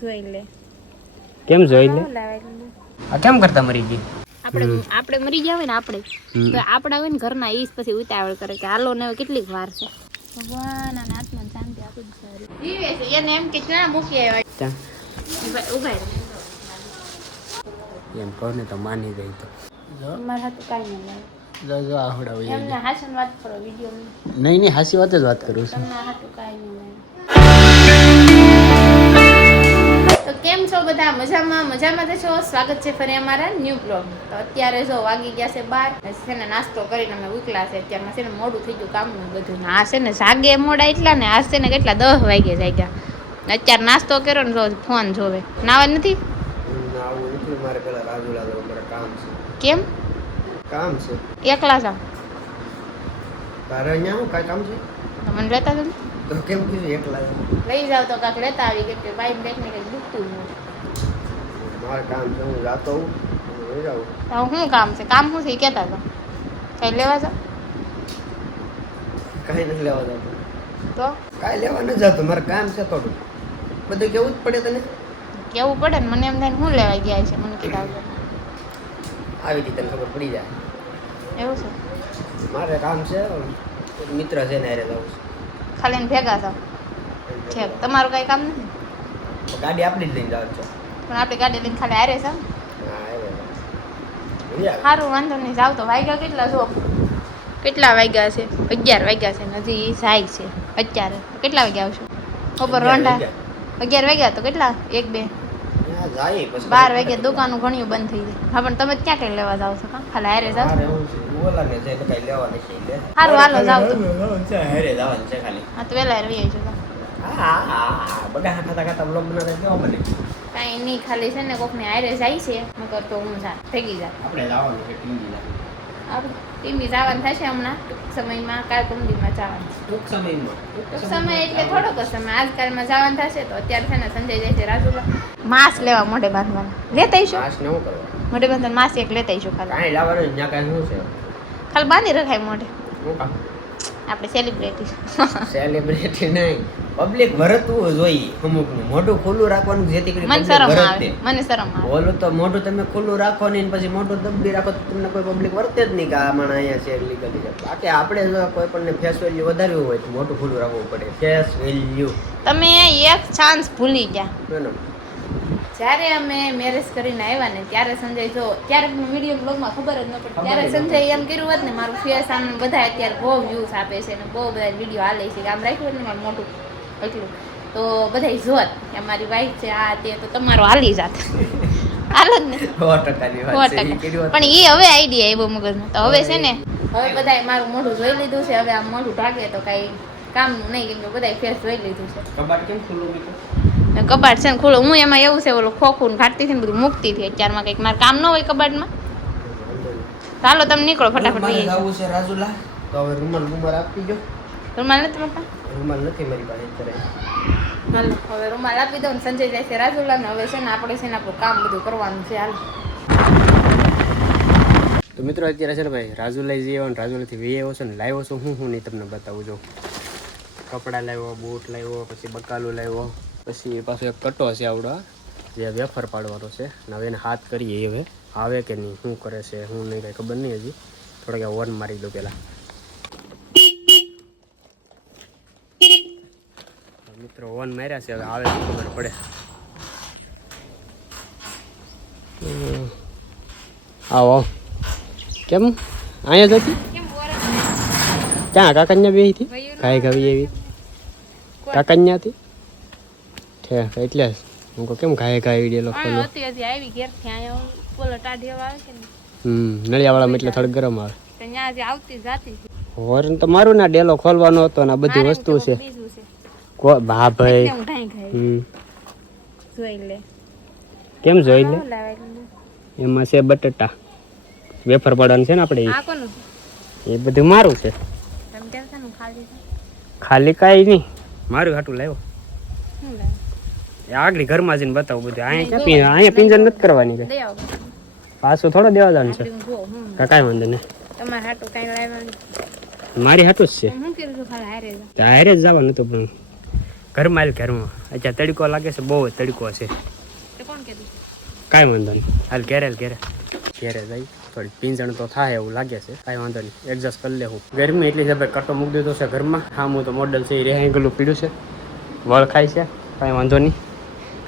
જોઈ લે કેમ જોઈ લે આ કેમ કરતા મરી ગઈ આપણે મરી જાવ ને આપણે તો આપડા હોય ને ઘરના ઈ પછી ઉતાવળ કરે કે હાલો ને કેટલીક વાર છે ભગવાન અને આત્માને શાંતિ આપી દે સારી જીવે છે એને એમ કે ક્યાં મૂકી આવ્યા ઉભા એમ કહો ને તો માની ગઈ તો મારા હાથ કાઈ ન લાગે જો આવડા હોય એમને હાસન વાત કરો વિડિયો નહીં હાસી વાત જ વાત કરું છું તમને હાથ કાઈ ન લાગે તો કેમ છો બધા મજામાં છો સ્વાગત છે ફરી અમારા ન્યૂ બ્લોગ તો અત્યારે જો વાગી ગયા છે 12 છે ને નાસ્તો કરીને અમે ઉકલા છે અત્યારમાં છે ને મોડું થઈ ગયું કામનું બધું આ છે ને જાગે મોડા એટલા ને આ છે ને કેટલા 10 વાગે જાગ્યા અત્યારે નાસ્તો કર્યો ને રોજ ફોન જોવે નાવા નથી મારે પેલા રાજુલા મારે કામ છે કેમ કામ છે એકલા જાવ તારે અહીંયા હું કાઈ કામ છે મને લેતા તમે તો કેમ કીધું એકલા લઈ જાવ તો કાક લેતા આવી કે બાઈક બેક ને કઈ દુખતું મારે કામ છે હું જાતો હું લઈ જાઉં તો શું કામ છે કામ શું છે એ કહેતા હતા કઈ લેવા જાવ કાંઈ નથી લેવા જતો તો કાંઈ લેવા ન જતો મારે કામ છે થોડું બધું કેવું જ પડે તને કેવું પડે ને મને એમ થાય શું લેવા ગયા છે મને કીધા આવી રીતે તને ખબર પડી જાય એવું છે મારે કામ છે મિત્ર છે ને હારે જવું છે ખાલી ને ભેગા થાવ છે તમારું કઈ કામ નથી ગાડી આપણી જ લઈને જાવ છો પણ આપણે ગાડી લઈને ખાલી હારે છે હા સારું વાંધો નહીં જાવ તો વાગ્યા કેટલા જો કેટલા વાગ્યા છે 11 વાગ્યા છે ને હજી જાય છે અત્યારે કેટલા વાગ્યા આવશો ખબર રોંઢા 11 વાગ્યા તો કેટલા 1 2 જાય પછી 12 વાગ્યા દુકાનું ઘણું બંધ થઈ જાય હા પણ તમે ક્યાં કઈ લેવા જાવ છો કા ખાલી હારે જાવ ઓલા ને જઈને કઈ લેવા નથી લે સારું હાલો જાવ તો હારે જવાનું છે ખાલી હા તો વેલા રહી આવજો હા બધા ખાતા બ્લોગ બનાવે કેવા બને કાંઈ નહીં ખાલી છે ને કોકને હારે જાય છે મગર તો હું જા ભેગી જા આપણે જવાનું છે ટીંગી આપણે ટીમી જવાનું થશે હમણાં ટૂંક સમયમાં કાલ કુંડીમાં જવાનું ટૂંક સમયમાં ટૂંક સમય એટલે થોડોક સમય આજકાલમાં જવાનું થશે તો અત્યારે છે ને સંજય જાય છે રાજુલા માસ લેવા મોઢે બાંધવાનું લેતા આવીશું માસ ન કરવા મોઢે બાંધવાનું માસ એક લેતા આવીશું ખાલી કાંઈ લાવવાનું ત્યાં કાંઈ શું છે ખાલી બાંધી રખાય મોઢે શું કામ આપણે સેલિબ્રિટી સેલિબ્રિટી નહીં પબ્લિક વરતવું જોઈએ અમુકનું મોઢું ખુલ્લું રાખવાનું જેથી કરી મને શરમ આવે મને શરમ આવે બોલો તો મોઢું તમે ખુલ્લું રાખો ને પછી મોઢું દબી રાખો તો તમને કોઈ પબ્લિક વર્તે જ નહીં કે આ માણસ અહીંયા છે લીગલી છે બાકી આપણે જો કોઈ પણ ફેસ વેલ્યુ વધારવું હોય તો મોઢું ખુલ્લું રાખવું પડે ફેસ વેલ્યુ તમે એક ચાન્સ ભૂલી ગયા બરાબર જ્યારે અમે મેરેજ કરીને આવ્યા ને ત્યારે સંજય જો ત્યારે વિડીયો બ્લોગમાં ખબર જ ન પડી ત્યારે સંજય એમ કર્યું હોત ને મારું ફેસ આમ બધા અત્યારે બહુ વ્યૂઝ આપે છે ને બહુ બધા વિડીયો હાલે છે કે આમ રાખ્યું ને મારું મોટું એટલું તો બધા જોત કે મારી વાઈફ છે આ તે તો તમારો હાલી જાત હાલો જ ને 100% વાત છે પણ એ હવે આઈડિયા આવ્યો મગજમાં તો હવે છે ને હવે બધાએ મારું મોઢું જોઈ લીધું છે હવે આમ મોઢું ઢાકે તો કાંઈ કામનું નહીં કેમ કે બધાએ ફેસ જોઈ લીધું છે કબાટ કેમ ખુલ્લું મૂક્યું કબાટ છે ને ખુલ્લું હું એમાં એવું છે ઓલું ખોખું કાઢતી હતી ને બધું મૂકતી હતી અત્યારમાં કંઈક મારે કામ ન હોય કબાટમાં ચાલો તમે નીકળો ફટાફટ મારે જવું છે રાજુલા તો હવે રૂમાલ આપી દો રૂમાલ નથી પપ્પા રૂમાલ નથી મારી પાસે અત્યારે હાલો હવે રૂમાલ આપી દો ને સંજય જાય છે રાજુલા ને હવે છે ને આપણે છે ને આપણું કામ બધું કરવાનું છે હાલ તો મિત્રો અત્યારે છે ને ભાઈ રાજુલા જઈ આવ્યો ને રાજુલાથી વી આવ્યો છે ને લાવ્યો છું હું નહીં તમને બતાવું જો કપડાં લાવ્યો બૂટ લાવ્યો પછી બકાલું લાવ્યો પછી પાછો એક કટો છે આવડો જે વેફર પાડવાનો છે ને હવે એને હાથ કરીએ હવે આવે કે નહીં શું કરે છે હું નહીં કાંઈ ખબર નહીં હજી થોડાક વન મારી દઉં પહેલાં મિત્રો વન માર્યા છે હવે આવે તો ખબર પડે આવો કેમ અહીંયા જતી ક્યાં કાકન્યા બે હતી કાંઈ ખાવી એવી કાકન્યાથી ઠેક એટલે હું કહું કેમ ઘાય ઘાય વિડીયો લખવાનો નળિયાવાળામાં એટલે થોડું ગરમ આવે હોરન તો મારું ના ડેલો ખોલવાનો હતો ને આ બધી વસ્તુ છે ભા ભાઈ કેમ જોઈ લે એમાં છે બટાટા વેફર પાડવાનું છે ને આપણે એ બધું મારું છે ખાલી કાંઈ નહીં મારું હાટું લાવ્યો આગળ ઘરમાં જઈને બતાવું બધું અહીંયા પિંજર નથી કરવાની કઈ પાછું થોડો દેવા જવાનું છે કાંઈ વાંધો નહીં મારી હાટું જ છે હારે જ જવાનું હતું પણ ઘરમાં હાલ ઘરમાં અત્યારે તડકો લાગે છે, બહુ તડકો છે. તો કોણ કીધું? કાંઈ વાંધો નહીં, હાલ ઘેરે ઘેરે જઈ થોડી પીંજણ તો થાય એવું લાગે છે. કાંઈ વાંધો નહીં, એડજસ્ટ કરી લેવું. ગરમી એટલી છે ભાઈ, કટો મૂકી દીધો છે ઘરમાં. હા હું તો મોડલ છે એ રેહાઈ ગયેલું પીડ્યું છે, વળ ખાય છે. કાંઈ વાંધો નહીં.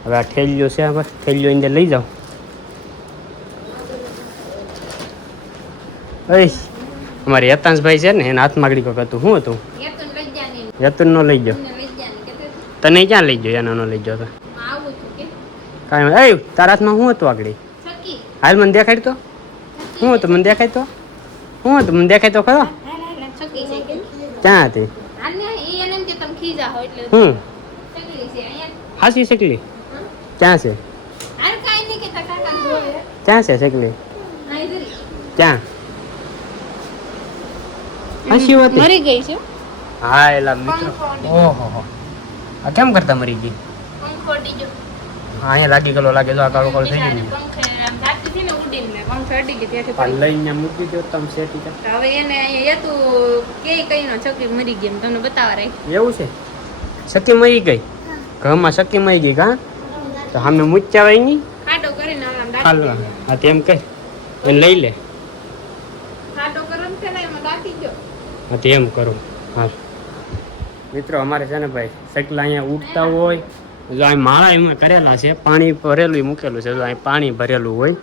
હવે આ ઠેલિયો છે, હવે ઠેલિયો અંદર લઈ જાઓ. અમારે યતાંશભાઈ છે ને એના હાથમાં આગળ કંઈક હતું. શું હતું? યતુન નો લઈ ગયો. તને ક્યાં લઈ ગયો? એનો નો લઈ ગયો તો કાંઈ. તારા હાથમાં શું હતું આગળ? હાલ મને દેખાડ તો. શું હતું મને દેખાય તો? શું હતું મને દેખાય તો ખરો? ક્યાં હતી? હાસી શેકલી ક્યાં છે? ક્યાં છે શેકલી? ક્યાં? હાસી હતી? મરી ગઈ છે. હા એલા મિત્રો, ઓહો આ કેમ કરતા મરી ગઈ? હા અહીંયા લાગી ગયેલો લાગે, જો આ કાળો કાળો થઈ ગયું. લઈને મૂકી દો તમે સેટી. હવે એને હેતુ કે કઈ નો છોકરી મરી ગઈ તમને બતાવવા રહી. એવું છે? સખી મરી ગઈ ઘરમાં? સખી મરી ગઈ કા? તો સામે મૂચ્યા હોય નહીં ખાડો કરીને હાલવા. હા તેમ કઈ એને લઈ લે. ખાડો કરો ને પેલા એમાં દાટી ગયો. હા તેમ કરું. હા મિત્રો અમારે છે ને ભાઈ સકલા અહીંયા ઉઠતા હોય, જો અહીં માળા એમાં કરેલા છે, પાણી ભરેલું મૂકેલું છે. જો અહીં પાણી ભરેલું હોય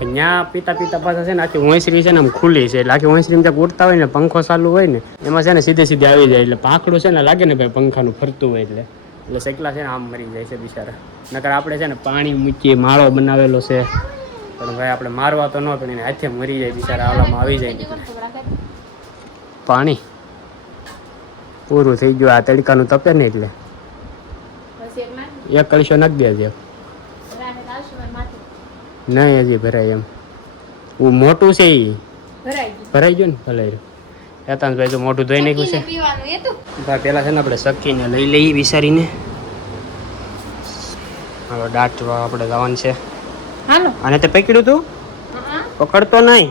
ત્યાં પીતા પીતા પાછા છે ને આખી ઓંસરી છે ને આમ ખુલ્લી છે, એટલે આખી ઓંસરી ત્યાં ઉઠતા હોય ને પંખો ચાલુ હોય ને એમાં છે ને સીધે સીધે આવી જાય, એટલે પાંખડું છે ને લાગે ને ભાઈ પંખાનું ફરતું હોય એટલે સકલા છે ને આમ મરી જાય છે બિચારા. નકર આપણે છે ને પાણી મૂકીએ, માળો બનાવેલો છે, પણ ભાઈ આપણે મારવા તો ન પણ એને હાથે મરી જાય બિચારા, આલામાં આવી જાય. પાણી પૂરું થઈ ગયું, આ તડકાનું તપે ને એટલે એક કળશો નાખી દેજે. નહીં હજી ભરાય એમ, મોટું છે એ ભરાઈ ગયું ને ભલે. યતાંશભાઈ તો મોટું ધોઈ નાખ્યું છે ભાઈ. પેલા છે ને આપણે સખીને લઈ લઈએ વિચારીને. હવે દાંતવા આપણે જવાનું છે. અને તે પકડ્યું તું? પકડતો નહીં,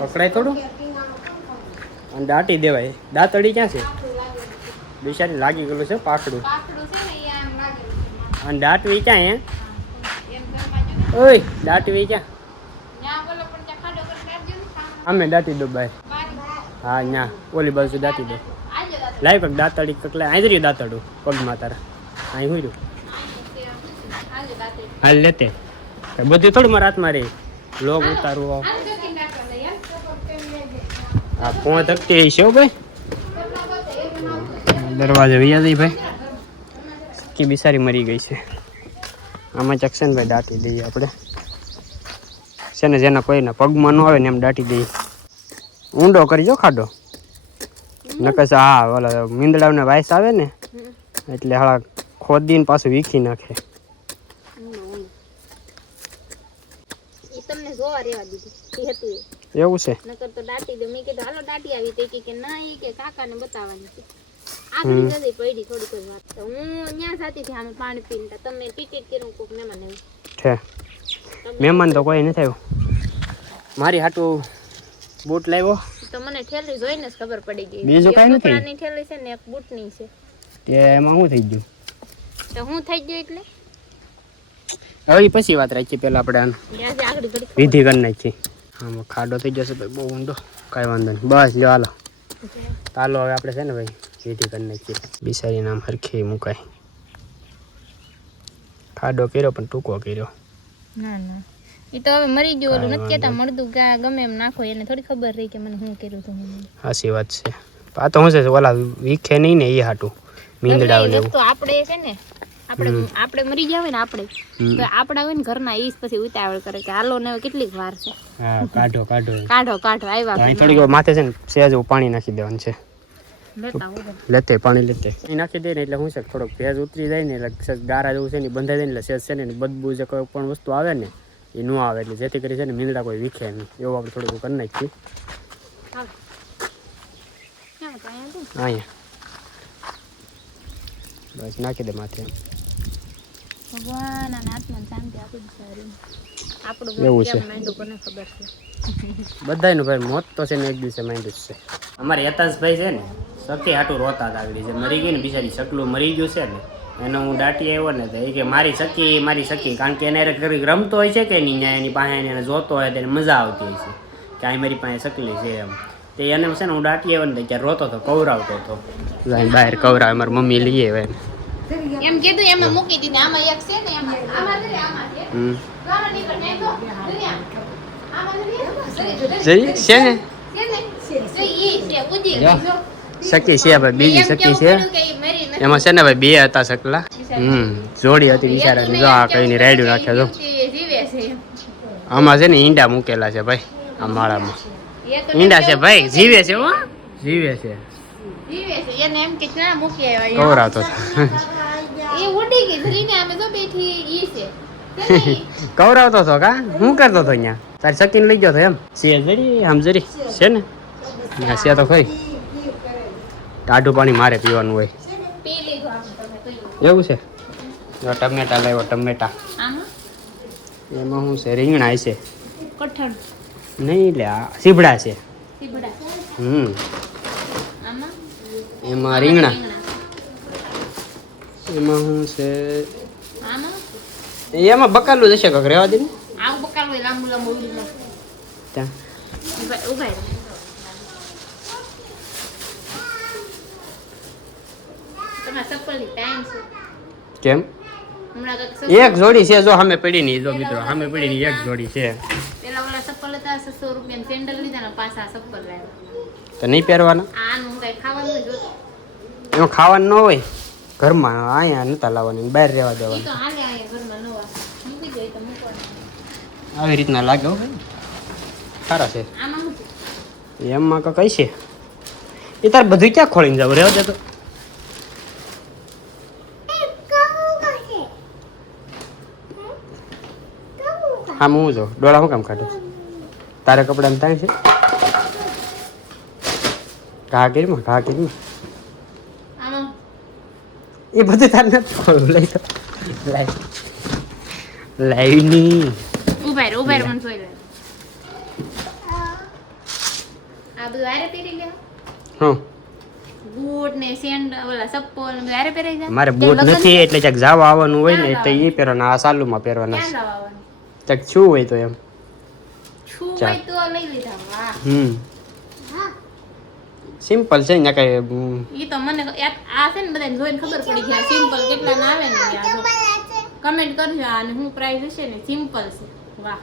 પકડાય થોડું અને દાટી દેવાય. દાંતડી ક્યાં છે બિચારી? લાગી ગયેલું છે પાકડું. અને દાંતવી ક્યાં? હે ઓય દાંતવી ક્યાં? અમે દાટી દો ભાઈ. હા ન્યા ઓલી બાજુ દાટી દો. લાઈ પગ દાંતડી કકલા અહીં રહ્યું દાંતડું પગમાં તારા. અહીં હું રહ્યું હાલ લેતે બધું થોડું મારા હાથમાં રહી. લોગ ઉતારવું હા પોં તકતી છે ભાઈ. દરવાજે વૈયા જઈ ભાઈ. કે બિસારી મરી ગઈ છે. આમાં ચકશે ને ભાઈ દાટી દઈએ આપણે છે ને, જેના કોઈના પગમાં ન આવે ને એમ દાટી દઈએ. ઊંડો કરજો ખાડો નકસ. હા ઓલા મીંદડાને વાયસ આવે ને એટલે હાળા ખોદીને પાછું વીખી નાખે. તમને જોવા રેવા દીધી હતું એવું છે? નકર તો દાટી દો. મેં કીધું હાલો દાટી આવી તો કે ના એ કે કાકાને બતાવવાની છે. આગળ જતી પડી થોડી કોઈ વાત. તો હું ત્યાં સાથી થી આમે પાણી પીને તમે ટિકિટ કર્યું કોક મહેમાન આવ્યું છે. મહેમાન તો કોઈ નથી આવ્યું. મારી હાટું બૂટ લાવ્યો તો મને ઠેલી જોઈને જ ખબર પડી ગઈ. બીજું કાંઈ નથી. કપડાની ઠેલી છે ને એક બૂટની છે. તે એમાં શું થઈ ગયું? તો હું થઈ ગયું એટલે હવે પછી વાત રાખીએ. પેલા આપણે આનું વિધિ કરી નાખીએ. આમાં ખાડો થઈ જશે ભાઈ બહુ ઊંડો. કાંઈ વાંધો નહીં બસ જો હાલો ચાલો હવે આપણે છે ને ભાઈ વિધિ કરી નાખીએ. બિસારી નામ હરખી મુકાય. ખાડો કર્યો પણ ટૂંકો કર્યો. ના ના એ તો હવે મરી ગયું. ઓલું નથી કહેતા મળતું ગમે એમ નાખો એને થોડી ખબર રહી કે મને શું કર્યું હતું. સાચી વાત છે. આ તો શું છે ઓલા વીખે નહીં ને એ હાટું મીંદડા તો આપણે છે ને આપણે મરી જાવ ને આપણે તો આપડા હોય ને ઘરના ઈ પછી ઉતાવળ કરે કે હાલો ને કેટલીક વાર છે. હા કાઢો કાઢો કાઢો કાઢો આવ્યા થોડીક માથે છે ને સહેજ પાણી નાખી દેવાનું છે. લેતે પાણી લેતે નાખી દે ને એટલે શું છે થોડોક ભેજ ઉતરી જાય ને એટલે ગારા જેવું છે ને બંધાઈ જાય ને એટલે સહેજ છે ને બદબુ જે કોઈ પણ વસ્તુ આવે ને એ ન આવે એટલે જેથી કરી છે ને મીંદડા કોઈ વીખે નહીં એવું આપણે થોડુંક કરી નાખીએ. અહીંયા બસ નાખી દે માથે. ભગવાન આત્મા શાંતિ આપી દે. આપણું એવું છે માંડું કોને ખબર છે. બધાયનું ભાઈ મોત તો છે ને એક દિવસે માંડ્યું જ છે. અમારે યતાંશભાઈ છે ને સખી હાટું રોતા હતા આગળ જે મરી ગઈ ને બિચારી સકલું મરી ગયું છે ને એને હું દાટી આવ્યો ને તો એ કે મારી સખી કારણ કે એને ઘરે રમતો હોય છે કે નહીં એની પાસે એને જોતો હોય તો એને મજા આવતી હોય છે કે આ મારી પાસે સકલી છે એમ તે એને છે ને હું દાટી આવ્યો ને ત્યારે રોતો હતો કવરાવતો હતો બહાર કવરાવે મારી મમ્મી લઈએ હવે એમ કીધું એમાં મૂકી દીધી આમાં એક છે ને આમાં છે આમાં જઈ છે ને સખી છે ભાઈ બીજી સખી છે એમાં છે ને ભાઈ બે હતા સકલા જોડી હતી બિચારાની જો આ કઈ રાયડું નાખ્યા જો આમાં છે ને ઈંડા મૂકેલા છે ભાઈ આ માળામાં ઈંડા છે ભાઈ જીવે છે હો જીવે છે એને એમ કે ના મૂકી આવ્યા કવરાવતો એ ઉડી ગઈ ધરીને અમે તો બેઠી ઈ છે કવરાવતો હતો કા શું કરતો હતો અહીંયા તારી સકીને લઈ ગયો હતો એમ છે જરી આમ જરી છે ને છે તો કઈ ટાઢું પાણી મારે પીવાનું હોય પી લીધું આપણે તમે એવું છે જો ટમેટા લાવ્યો ટમેટા આમાં એમાં શું છે રીંગણા છે કઠણ નહીં લે આ સીભડા છે સીબડા આમાં એમાં રીંગણા એમાં શું છે આમાં એમાં બકાલું જશે કાંક રહેવા દે ને આવું બકાલું હોય લાંબુ લાંબુ ઉડીને ત્યાં ઉભા તમારા ચપ્પલની ટાઈમ છે કેમ હમણાં કાંઈક એક જોડી છે જો સામે પડી ની જો મિત્રો સામે પડી ની એક જોડી છે પેલા ઓલા ચપ્પલ હતા 600 રૂપિયા સેન્ડલ લીધા ને પાછા ચપ્પલ લાવ્યા તો નહીં પહેરવાના આનું કઈ ખાવાનું જ હતું એમાં ખાવાનું ન હોય ઘરમાં અહીંયા નતા લાવવાની બહાર રહેવા ઈ દેવાનું તો હાલે આયા ઘરમાં નવા મૂકી દે તો મૂકવાનું આવી રીતના લાગે હો ભાઈ સારા છે આમાં મૂકી એમાં કઈ છે એ તાર બધું ક્યાં ખોલીને જાવ રહેવા દે તો હા હું જો ડોળા હું કામ કાઢે તારે કપડાં તાણ છે ઘા કરીમાં આમાં એ બધું તાર નથી ખોલવું લઈ તો લાઈવ ની ઉભા મને જોઈ લે આ બધું આરે પહેરી લે હા બૂટ ને સેન્ડલ ઓલા ચપ્પલ ને બધું આરે પહેરાઈ જાય મારે બૂટ નથી એટલે ક્યાંક જવા આવવાનું હોય ને એટલે એ પહેરવાના આ સાલુમાં પહેરવાના ક્યાં લાવવાનું ક્યાંક શું હોય તો એમ છું ચાલ. હોય તો લઈ લીધા વાહ સિમ્પલ છે ને કઈ ઈ તો મને આ છે ને બધાને જોઈને ખબર પડી ગયા સિમ્પલ કેટલા ના આવે ને કમેન્ટ કરજો અને શું પ્રાઇસ હશે ને સિમ્પલ છે વાહ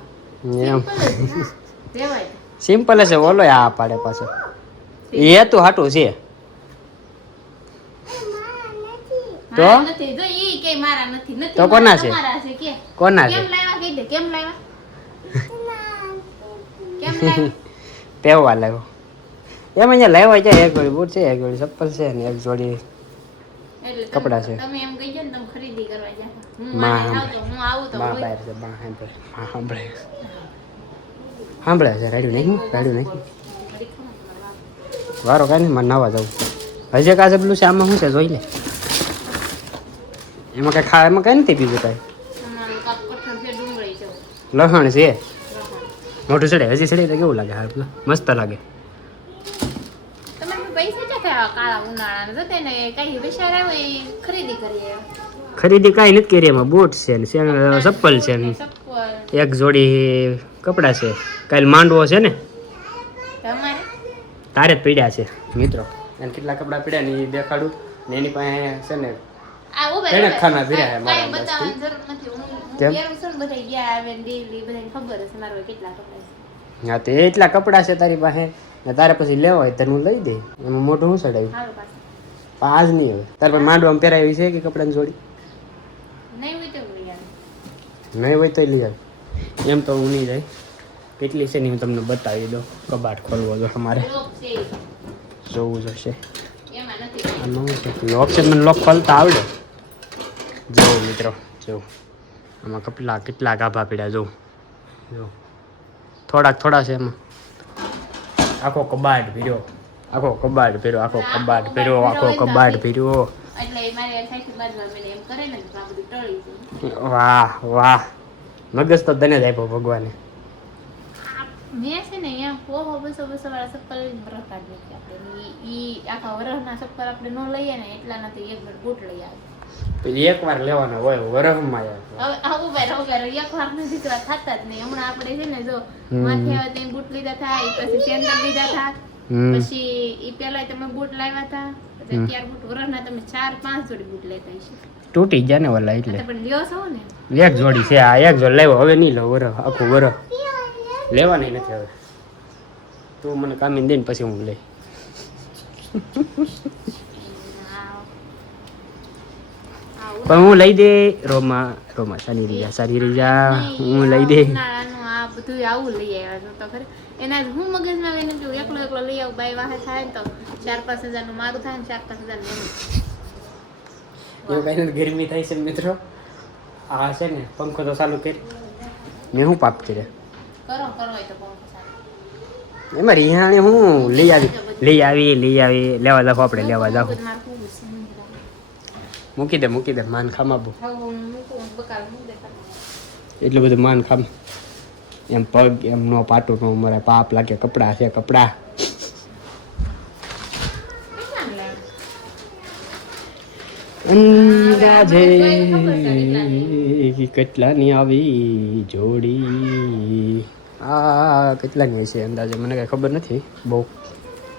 એમ સિમ્પલ જ દેવાય સિમ્પલ છે ઓલો આ પાડે પાછો એ તો હાટું છે તો? મારા નથી જો ઈ કે મારા નથી નથી તો કોના છે? તમારા છે કે કોના છે કેમ લાવ્યા કહી દે કેમ લાવ્યા કેમ લાવ્યા પહેવા લાવ્યો એમ અહીંયા લાવ્યા જાય એક જોડી બૂટ છે એક જોડી ચપ્પલ છે ને એક જોડી એટલે કપડાં છે. તમે એમ કહી ને તમે ખરીદી કરવા જા હું માં મારે જાઉં તો હું આવું તો બા હોય. બહાર છે બા સાંભળે હા સાંભળે સાંભળે છે રાડ્યું નહીં વારો કાંઈ નહીં મારે નાવા જવું હજી કાં પેલું છે આમાં શું છે જોઈ લે એમાં કાંઈ ખા એમાં કાંઈ નથી બીજું કાંઈ અમારું કાપ કઠણ છે ડુંગળી છે લસણ છે મોટું ચડે હજી ચડે તો કેવું લાગે હાલ પેલા મસ્ત લાગે તમે પૈસા ક્યાં થયા કાળા ઉનાળાના જતે ને કઈ વિચાર આવે એ ખરીદી કરીએ ખરીદી કાંઈ નથી કરી એમાં બૂટ છે ને ચપ્પલ છે ને ચપ્પલ એક જોડી કપડાં છે કાલે માંડવો છે ને તમારે તારે જ પડ્યા છે મિત્રો એને કેટલા કપડાં પડ્યા ને એ દેખાડું ને એની પાસે છે ને આ ઉભા તેને રહો. ખાના ભર્યા છે મારા કાંઈ અંદાજથી. બતાવવાની જરૂર નથી હું કેમ? પહેરું છું ને બધા ગયા આવે ને ડેલી બધાને ખબર હશે મારા પાસે કેટલા કપડાં છે હા તો એટલા કપડાં છે તારી પાસે ને તારે પછી લેવા હોય તો હું લઈ દે એમાં મોટું હું ચડાવ્યું હાલો પાછું પણ આજ નહીં હવે તારે પાસે માંડવામાં પહેરાવી છે કે કપડાની જોડી નહીં હોય તો લઈ આવે નહીં હોય તોય લઈ આવે એમ તો હું નહીં જાય કેટલી છે ને હું તમને બતાવી દઉં કબાટ ખોલવો જો અમારે લોક છે જોવું જોશે એમાં નથી આમાં શું છે લોક છે મને લોક ખોલતા આવડે જોવું મિત્રો જોવું આમાં કેટલા ગાભા પીડ્યા જોવું જો થોડા છે એમાં આખો કબાટ ભર્યો આખો કબાટ ભર્યો આખો કબાટ ભર્યો આખો કબાટ ભર્યો એટલે મારે સાઈડ બાજવા મને એમ કરે ને તો આ બધું ટળી જાય વાહ મગજ તો તને જ આપ્યો ભગવાને મેં છે ને અહીંયા 100-200 વાળા ચપ્પલ લઈને વરસ કાઢી નાખી આપણે. ઈ આખા વરસના ચપ્પલ આપણે ન લઈએ ને એટલા નથી એક વાર બૂટ લઈ આવે. પછી એકવાર લેવાના હોય વરહમાં યાર. હવે આવું ભાઈ એક વાર નથી દીકરા થતા જ નહીં. હમણાં આપણે છે ને જો માથે આવે તો બૂટ લીધા થાય, પછી સેન્ડલ લીધા થાય, પછી ઈ પેલા તમે બૂટ લાવ્યા હતા, પછી અત્યારે બૂટ વરસના તમે 4-5 જોડી બૂટ લેતા હશો. તૂટી ગયા ને ઓલા એટલે પણ લ્યો છો ને એક જોડી છે. આ એક જોડી લાવ્યો, હવે નહીં લઉં વરહ આખું વરહ લેવાની નથી હવે. તું મને કામીને દે ને પછી હું લઈ. પણ હું લઈ દે રોમા સારી રહી જા હું લઈ દે. ઉનાળાનું આ બધું આવું લઈ આવ્યા છો તો ખરે. એના જ હું મગજમાં આવીને જો એકલો લઈ આવું બાય વાહે થાય ને તો 4-5 હજારનું મારું થાય ને 4-5 હજાર લેવું. એવું કઈ નથી, ગરમી થાય છે મિત્રો. આ છે ને પંખો તો ચાલુ કરી મેં શું પાપ કર્યા કરો હોય તો પંખો સારું. એમાં રિહાણે હું લઈ આવી લેવા જાવ આપણે લેવા જાવ. મૂકી દે માન ખામા બહુ એટલું બધું માન ખામ એમ પગ એમ નો પાટું નો મારે પાપ લાગે. કપડા છે કપડા અંદાજે કેટલાની આવી જોડી. આ કેટલાની હશે અંદાજે મને કઈ ખબર નથી બહુ.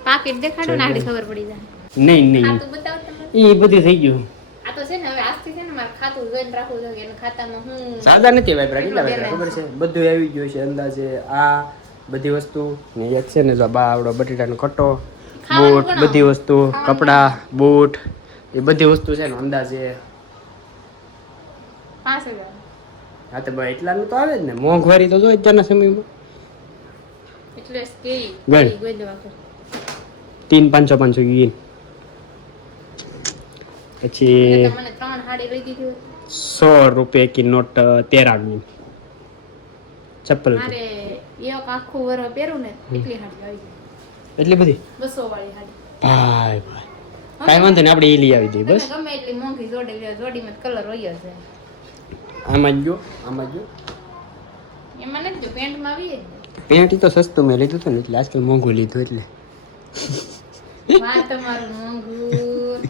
પાકીટ દેખાડો ને આડી ખબર પડી જાય. નહીં ખાતું બતાવો તમે. એ બધું થઈ ગયું. આ તો છે ને હવે આજથી છે ને મારે ખાતું જોઈને રાખવું જોઈએ. એના ખાતામાં હું સાદા નથી વાપરા, કેટલા વાપરા ખબર છે? બધું આવી ગયું છે અંદાજે. આ બધી વસ્તુ ને એક છે ને જો બા આવડો બટેટાનો કટ્ટો, બૂટ, બધી વસ્તુ, કપડા, બૂટ, એ બધી વસ્તુ છે ને અંદાજે 5000. હા તો ભાઈ એટલાનું તો આવે જ ને. મોંઘવારી તો જો અત્યારના સમયમાં એટલે સ્કેરી ગણ. ગોઈ દેવા કર. 300-500 ગીન પછી મને 3 હાડી લઈ દીધી હોત. 100 રૂપિયા કી નોટ 13 ગીન ચપ્પલ. મારે એક આખું વરો પહેરું ને એટલી હાડી આવી જાય. એટલી બધી 200 વાળી હાડી. ભાઈ કાંઈ વાંધો નહીં, આપણે એ લઈ આવી દઈએ બસ. તમે ગમે એટલી મોંઘી જોડી લ્યો, જોડીમાં કલર હોય જ છે. આમાં જ ગયો એમાં નથી જો પેન્ટમાં આવી જ ને. પેન્ટ તો સસ્તું મેં લીધું હતું ને એટલે આજકાલ મોંઘું લીધું એટલે. વાહ તમારું મોંઘું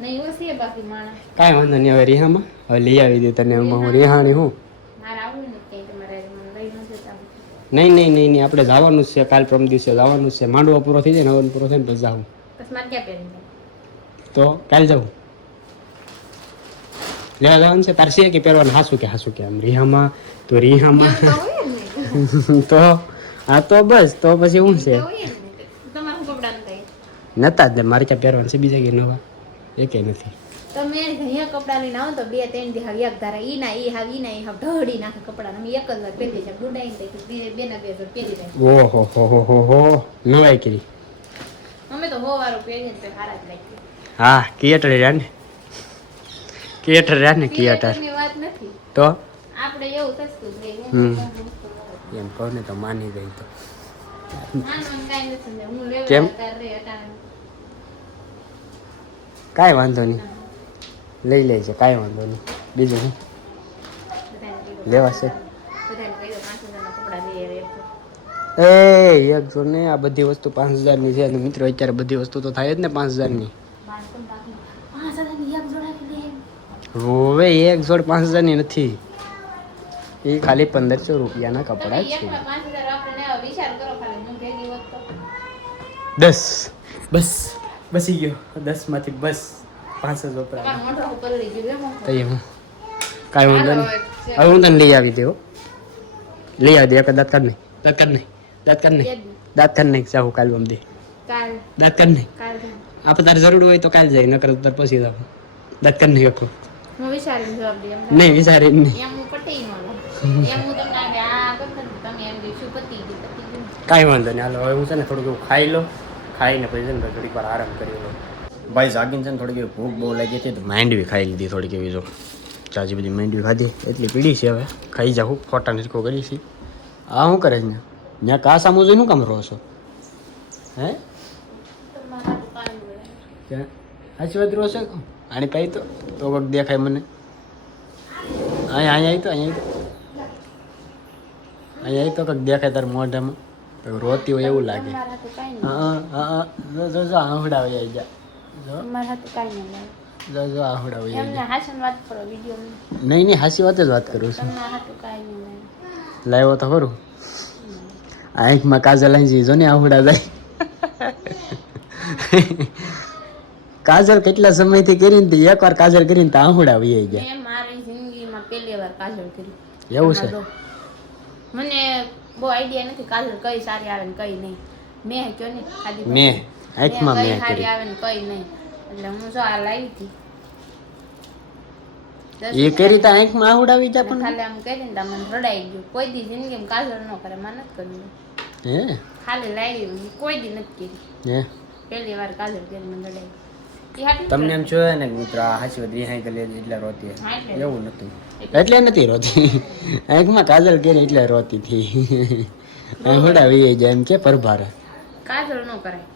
નહીં ઓછી બાકી માણસ. કાંઈ વાંધો નહીં, હવે રિહામાં હવે લઈ આવી દઉં તને. એમાં હું રિહાણી હું મારે આવું ને ક્યાંય તમારે મને લઈ ન જતા. નહીં આપણે જવાનું જ છે. કાલ પરમ દિવસે જવાનું જ છે. માંડવો પૂરો થઈ જાય ને હવન પૂરો થાય ને પછી જાઉં. બસ મારે ક્યાં પહેરી તો કાલ જાઉં લેવા જવાનું છે. તાર છે કે પહેરવાનું? હાસું કે આમ રિહામાં તો રિહામાં તો હા તો બસ તો પછી શું છે તમારું કપડા નતા જ ને. મારે ક્યાં પહેરવાનું છે બીજા કે નવા એકે નથી. તમે અહીંયા કપડા લઈને આવો તો 2-3 દી હાવ એક ધારા ઈ ના ઈ હાવ ઢળી નાખે કપડા. અમે એક જ વાર પહેરી જાય ગુડાઈ દે બે ના 2 જોડ પહેરી જાય. ઓહો નવાઈ કરી. અમે તો હોવારું પહેરીને તો હારા જ લાગી. હા કિયેટર રહ્યા ને કિયેટર ની વાત નથી તો આપણે એવું સસ્તું જ એમ કહો ને તો માની ગઈ તો. માનવાનું કાંઈ નથી સમજે. હું લેવા કેમ? તારે અટાણે કાંઈ વાંધો નહીં, લઈ લે છે કાંઈ વાંધો નહીં. બીજું શું લેવા છે? બધાને કહી દો 5000 ના કપડા લઈ આવે. એક જો ને આ બધી વસ્તુ 5000 ની છે અને મિત્રો અત્યારે બધી વસ્તુ તો થાય જ ને 5000 ની. 5000 ની એક જોડા લે. હવે એક જોડ 5000 ની નથી, એ ખાલી 1500 રૂપિયાના કપડા છે. 5000 આપણે વિચાર કરો ખાલી હું ભેગી હોત તો 10 બસી ગયો. 10 માંથી બસ 5000 વપરાય. તમારો મોઢો ઉપર લઈ ગયો તો એ હું કાંઈ વાંધો નહીં. હવે હું તને લઈ આવી દઉં. લઈ આવી દે. એક દાંત કાઢ નહીં જાઉં કાલ બમ દે. કાલ દાંત કાઢ નહીં. કાલ આપણે તારે જરૂર હોય તો કાલ જાય, નકર તાર પછી જાવ. દાંત કાઢ નહીં આખો. હું વિચારીને જવાબ દે. નહીં વિચારી નહીં. એમ હું પટી ન લઉં. એમ હું તમને આ કરતા તમે એમ દીશું પતી ગયું. કાંઈ વાંધો નહીં. હાલો હવે હું છે ને થોડુંક એવું ખાઈ લો. ખાઈને પછી છે ને થોડીક વાર આરામ કરી લો. ભાઈ જાગીને છે ને થોડીક એવી ભૂખ બહુ લાગી હતી તો માંડવી ખાઈ લીધી થોડીક એવી. જો ચાજી બધી માંડવી ખાધી એટલી પીડી છે. હવે ખાઈ જાઉં. ફોટા નીચકો કરી છે. આ શું કરે છે ને ત્યાં કા સામું જોઈને કામ રહો છો? હે ક્યાં આશીર્વાદ રહો છો? આની પાઈ તો વખત દેખાય મને. અહીંયા આવી તો અહીંયા તો કંઈક દેખાય તાર મોઢામાં કંઈક રોતી હોય એવું લાગે. તમારા હાથું કાંઈ નહીં હા હા હા જો આહુડા વહી જા જો તમારા હાથું કાંઈ નહીં લાગે. જો આહુડા વહી એમને જા. હાસન વાત કરો વિડીયો નહીં હાસી વાત જ વાત કરું છું. તમારા હાથું કાંઈ નહીં લાગે. લાવ્યો તો ખરું આંખમાં કાજલ આવી જો ને આહુડા જાય. કાજલ કેટલા સમયથી કરીને તે એકવાર કાજલ કરીને તો આહુડા વહી ગયા. મેં મારી જિંદગીમાં પહેલી વાર કાજલ કરી. એવું છે? મને બહુ આઈડિયા નથી કાજલ કઈ સારી આવે ને કઈ નહીં. મેં કયો ને ખાલી મેં આંખમાં કઈ મેં સારી કરી. આવે ને કઈ નહીં. એટલે હું જો આ લાવી હતી એ કરી તો આંખમાં આહુડા આવી જા પણ. ખાલી આમ કરીને તો મને રડાઈ ગયું. કોઈ દી જિંદગીમાં કાજલ ન કરે માં નથી કર્યું. હે ખાલી લાવી કોઈ દી નથી કરી. હે પહેલી વાર કાજલ કરી મને રડાઈ. ઈ હાટું તમને એમ જોયે ને મિત્ર આ હાચી વાત રિહાઈ ગઈ એટલે રોતી હશે. હા, એટલે. એવું નથી એટલે નથી રોતી આંખમાં કાજલ કે એટલે રોતી હતી. આહુડા વહી જાય એમ કે પરભારે. કાજલ ન કરાય.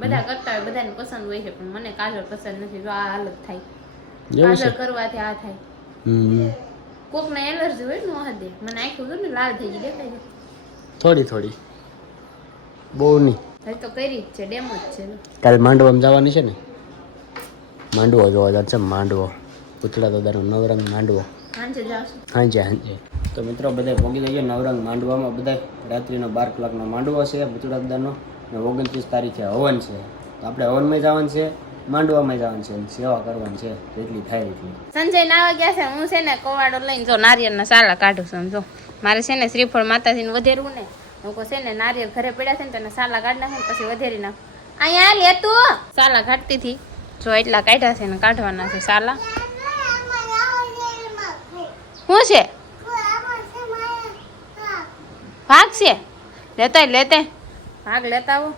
બધા કરતા હોય બધાને પસંદ હોય છે પણ મને કાજલ પસંદ નથી. જો આ હાલત થાય એવું કાજલ છે? કરવાથી આ થાય. હમ કોકને એલર્જી હોય ને હદે. મને આખું જો ને લાલ થઈ ગઈ દેખાય છે. થોડી બહુ નહીં. હજી તો કરી જ છે ડેમો જ છે. કાલે માંડવામાં જવાની છે ને માંડવો જોવા જવાનું છે. માંડવો પૂતળા દાદાનો નવરંગ માંડવો સાંજે જાવશું. હાંજે તો મિત્રો બધા ભોગી લઈએ નવરંગ માંડવામાં. બધા રાત્રિનો 12 કલાકનો માંડવો છે પૂતળા દાદાનો ને 29 તારીખે હવન છે. તો આપણે હવનમાં જવાનું છે, માંડવામાં જવાનું છે, સેવા કરવાની છે જેટલી થાય એટલી. સંજય નાવા ગયા છે. હું છે ને કવાડો લઈને જો નારિયેળના સાલા કાઢું છું. જો મારે છે ને શ્રીફળ માતાજીને વધેરવું ને લોકો છે ને નારિયેળ ઘરે પડ્યા છે ને તેને સાલા કાઢી નાખે ને પછી વધેરી નાખ. અહીંયા લે તું સાલા કાઢતી હતી. જો એટલા કાઢ્યા છે ને કાઢવાના છે સાલા. શું છે ભાગ છે લેતા ભાગ લેતા આવો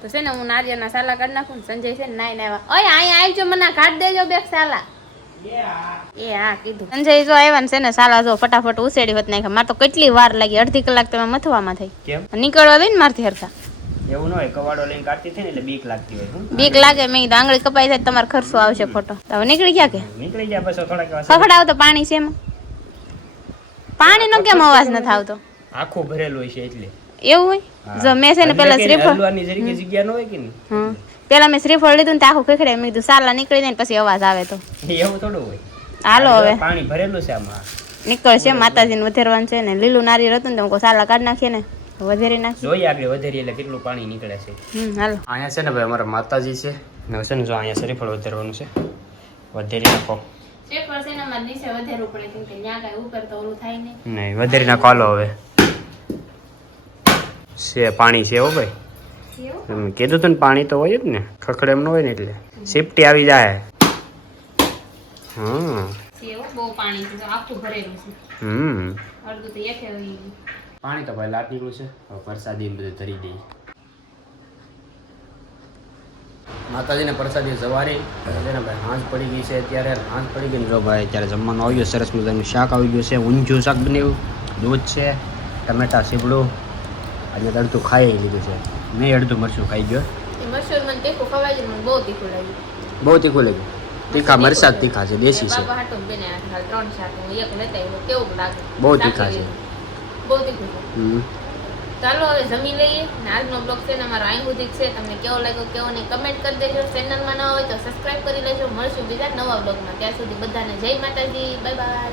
તો છે ને હું નારિયેળના સાલા કાઢી નાખું ને સંજય છે ને નાઈ નાવા. ઓય અહીંયા આવજો મને કાઢ દેજો બે સાલા. એ હા કીધું. સંજય જો આવ્યા ને છે ને સાલા જો ફટાફટ ઉસેડી હોત નાખ્યા. મારે તો કેટલી વાર લાગી. અડધી કલાક તમે મથવામાં થઈ. કેમ નીકળવા દે ને મારથી હરખા. એવું ન હોય કવાડો લઈને કાઢતી થઈ ને એટલે બીક લાગતી હોય. બીક લાગે. મેં કીધું આંગળી કપાઈ થાય તમારે ખર્ચો આવશે ખોટો. તો હવે નીકળી ગયા કે નીકળી જાય પછી થોડાક ખખડાવ તો પાણી છે એમાં. પાણીનો કેમ અવાજ નથી આવતો? આખું ભરેલું હોય છે એટલે એવું હોય. જો મેં છે ને પેલા શ્રીફળ હલવાની જરીકે જગ્યા ન હોય કે નહીં. પેલા મેં શ્રીફળ લીધું ને તે આખું ખખડે. મેં કીધું સાલા નીકળી જાય ને પછી અવાજ આવે તો એવું થોડું હોય. હાલો હવે પાણી ભરેલું છે આમાં. નીકળશે. માતાજીને વધેરવાનું છે ને લીલું નારિયેળ હતું ને તો સાલા કાઢી નાખીએ ને વધેરી નાખીએ. જોઈએ આગળ વધેરી એટલે કેટલું પાણી નીકળે છે. હાલો અહીંયા છે ને ભાઈ અમારા માતાજી છે ને છે ને જો અહીંયા શ્રીફળ વધેરવાનું છે. વધેરી નાખો. શ્રીફળ છે ને અમારે નીચે વધેરવું પડે કેમ કે ત્યાં કાંઈ ઉપર તો ઓલું થાય નહીં. નહીં વધેરી નાખો. હાલો હવે છે પાણી છે હો ભાઈ. કીધું તું ને પાણી તો હોય જ ને. ખખડે એમ ન હોય ને એટલે સેફટી આવી જાય. હા બહુ પાણી છે આખું ભરેલું છે. અડધું તો એકે વહી ગયું. પાણી તો ભાઈ લાટ નીકળ્યું છે. હવે પ્રસાદી બધું ધરી દઈએ. માતાજીને પ્રસાદી સવારે છે ને ભાઈ હાંજ પડી ગઈ છે. અત્યારે હાંજ પડી ગઈ ને જો ભાઈ અત્યારે જમવાનું આવ્યું. સરસ મજાનું શાક આવી ગયું છે. ઊંધિયું શાક બનાવ્યું, દૂધ છે, ટમેટા સીબડું અને અડધું ખાઈ લીધું છે. મેં અડધું મરચું ખાઈ ગયો. મશરૂમ મને તીખું ખવાય છે. મને બહુ તીખું લાગ્યું. બહુ તીખું લાગ્યું. તીખા મરચાં તીખા છે, દેશી છે. બાપા હાટું બને હાલ 3 શાક હું એક લેતા આવ્યો. કેવું લાગે? બહુ તીખા છે. બહુ તીખું છે. ચાલો હવે જમી લઈએ ને આજનો બ્લોગ છે ને અમારો અહીં સુધી છે. તમને કેવો લાગ્યો કેવો નહીં કમેન્ટ કરી દેજો. ચેનલમાં ન હોય તો સબસ્ક્રાઇબ કરી લેજો. મળશું બીજા નવા બ્લોગમાં. ત્યાં સુધી બધાને જય માતાજી. Bye bye.